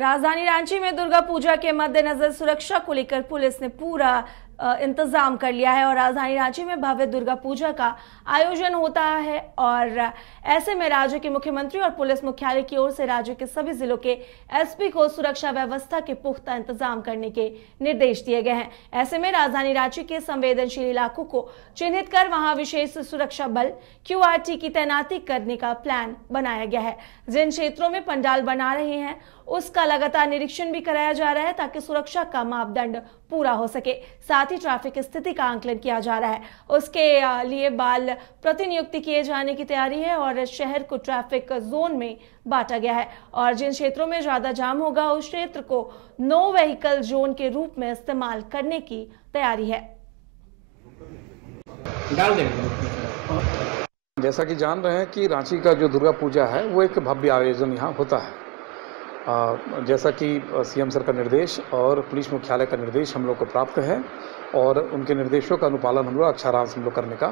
राजधानी रांची में दुर्गा पूजा के मद्देनजर सुरक्षा को लेकर पुलिस ने पूरा इंतजाम कर लिया है और राजधानी रांची में भव्य दुर्गा पूजा का आयोजन होता है और ऐसे में राज्य के मुख्यमंत्री और पुलिस मुख्यालय की ओर से राज्य के सभी जिलों के एसपी को सुरक्षा व्यवस्था के पुख्ता इंतजाम करने के निर्देश दिए गए हैं। ऐसे में राजधानी रांची के संवेदनशील इलाकों को चिन्हित कर वहां विशेष सुरक्षा बल QRT की तैनाती करने का प्लान बनाया गया है। जिन क्षेत्रों में पंडाल बना रहे हैं उसका लगातार निरीक्षण भी कराया जा रहा है ताकि सुरक्षा का मापदंड पूरा हो सके। साथ ही ट्रैफिक स्थिति का आकलन किया जा रहा है, उसके लिए बाल प्रतिनियुक्ति किए जाने की तैयारी है और शहर को ट्रैफिक जोन में बांटा गया है और जिन क्षेत्रों में ज्यादा जाम होगा उस क्षेत्र को नो व्हीकल जोन के रूप में इस्तेमाल करने की तैयारी है। जैसा कि जान रहे हैं कि रांची का जो दुर्गा पूजा है वो एक भव्य आयोजन यहाँ होता है। जैसा कि CM सर का निर्देश और पुलिस मुख्यालय का निर्देश हम लोग को प्राप्त है और उनके निर्देशों का अनुपालन हम लोग अक्षरांश हम लोग करने का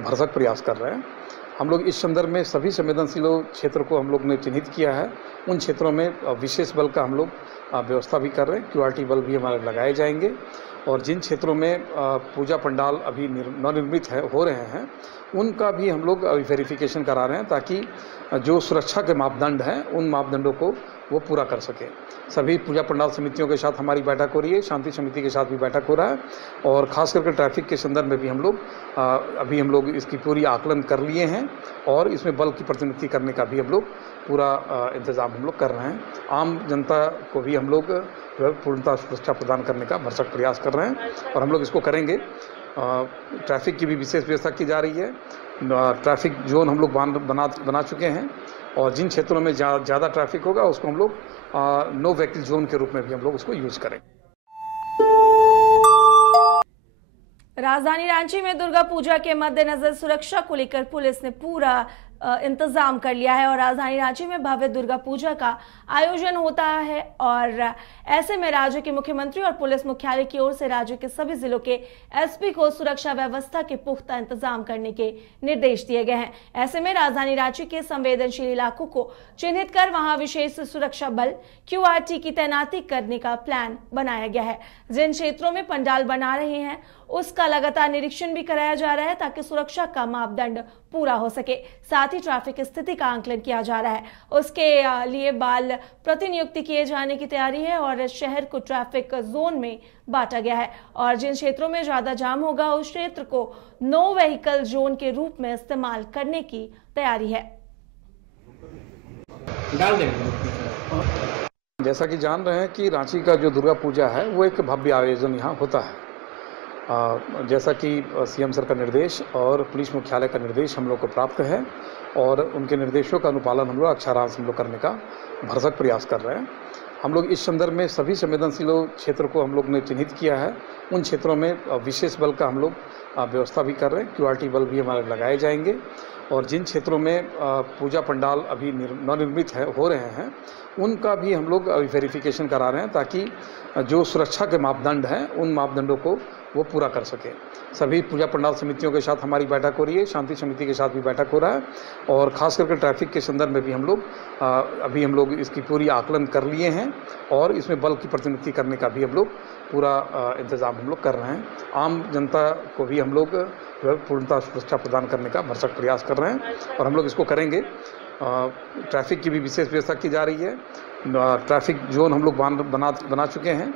भरसक प्रयास कर रहे हैं। हम लोग इस संदर्भ में सभी संवेदनशील क्षेत्र को हम लोग ने चिन्हित किया है। उन क्षेत्रों में विशेष बल का हम लोग व्यवस्था भी कर रहे हैं। QRT बल भी हमारे लगाए जाएंगे और जिन क्षेत्रों में पूजा पंडाल अभी नवनिर्मित हो रहे हैं उनका भी हम लोग वेरिफिकेशन करा रहे हैं ताकि जो सुरक्षा के मापदंड हैं उन मापदंडों को वो पूरा कर सके। सभी पूजा पंडाल समितियों के साथ हमारी बैठक हो रही है, शांति समिति के साथ भी बैठक हो रहा है और ख़ास करके ट्रैफिक के संदर्भ में भी हम लोग इसकी पूरी आकलन कर लिए हैं और इसमें बल की प्रतिनियुक्ति करने का भी हम लोग पूरा इंतज़ाम हम लोग कर रहे हैं। आम जनता को भी हम लोग पूर्णतः सुरक्षा प्रदान करने का भरसक प्रयास कर रहे हैं और हम लोग इसको करेंगे। ट्रैफिक की भी विशेष व्यवस्था की जा रही है। ट्रैफिक जोन हम लोग बना चुके हैं और जिन क्षेत्रों में ज़्यादा ट्रैफिक होगा उसको हम लोग नो व्हीकल जोन के रूप में भी हम लोग उसको यूज करेंगे। राजधानी रांची में दुर्गा पूजा के मद्देनजर सुरक्षा को लेकर पुलिस ने पूरा इंतजाम कर लिया है और राजधानी रांची में भव्य दुर्गा पूजा का आयोजन होता है और ऐसे में राज्य के मुख्यमंत्री और पुलिस मुख्यालय की ओर से राज्य के सभी जिलों के एसपी को सुरक्षा व्यवस्था के पुख्ता इंतजाम करने के निर्देश दिए गए हैं। ऐसे में राजधानी रांची के संवेदनशील इलाकों को चिन्हित कर वहां विशेष सुरक्षा बल QRT की तैनाती करने का प्लान बनाया गया है। जिन क्षेत्रों में पंडाल बना रहे हैं उसका लगातार निरीक्षण भी कराया जा रहा है ताकि सुरक्षा का मापदंड पूरा हो सके। साथ ही ट्रैफिक स्थिति का आकलन किया जा रहा है, उसके लिए बाल प्रतिनियुक्ति किए जाने की तैयारी है और शहर को ट्रैफिक जोन में बांटा गया है और जिन क्षेत्रों में ज्यादा जाम होगा उस क्षेत्र को नो व्हीकल जोन के रूप में इस्तेमाल करने की तैयारी है। जैसा कि जान रहे हैं कि रांची का जो दुर्गा पूजा है वो एक भव्य आयोजन यहाँ होता है। जैसा कि CM सर का निर्देश और पुलिस मुख्यालय का निर्देश हम लोग को प्राप्त है और उनके निर्देशों का अनुपालन हम लोग अक्षरांश हम लोग करने का भरसक प्रयास कर रहे हैं। हम लोग इस संदर्भ में सभी संवेदनशील क्षेत्र को हम लोग ने चिन्हित किया है। उन क्षेत्रों में विशेष बल का हम लोग व्यवस्था भी कर रहे हैं। QRT बल भी हमारे लगाए जाएंगे और जिन क्षेत्रों में पूजा पंडाल अभी नवनिर्मित हो रहे हैं उनका भी हम लोग वेरिफिकेशन करा रहे हैं ताकि जो सुरक्षा के मापदंड हैं उन मापदंडों को वो पूरा कर सके। सभी पूजा पंडाल समितियों के साथ हमारी बैठक हो रही है, शांति समिति के साथ भी बैठक हो रहा है और ख़ास करके ट्रैफिक के संदर्भ में भी हम लोग इसकी पूरी आकलन कर लिए हैं और इसमें बल की प्रतिनियुक्ति करने का भी हम लोग पूरा इंतज़ाम हम लोग कर रहे हैं। आम जनता को भी हम लोग पूर्णतः सुरक्षा प्रदान करने का भरसक प्रयास कर रहे हैं और हम लोग इसको करेंगे। ट्रैफिक की भी विशेष व्यवस्था की जा रही है। ट्रैफिक जोन हम लोग बना चुके हैं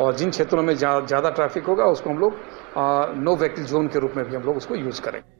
और जिन क्षेत्रों में ज़्यादा ट्रैफिक होगा उसको हम लोग नो व्हीकल जोन के रूप में भी हम लोग उसको यूज करेंगे।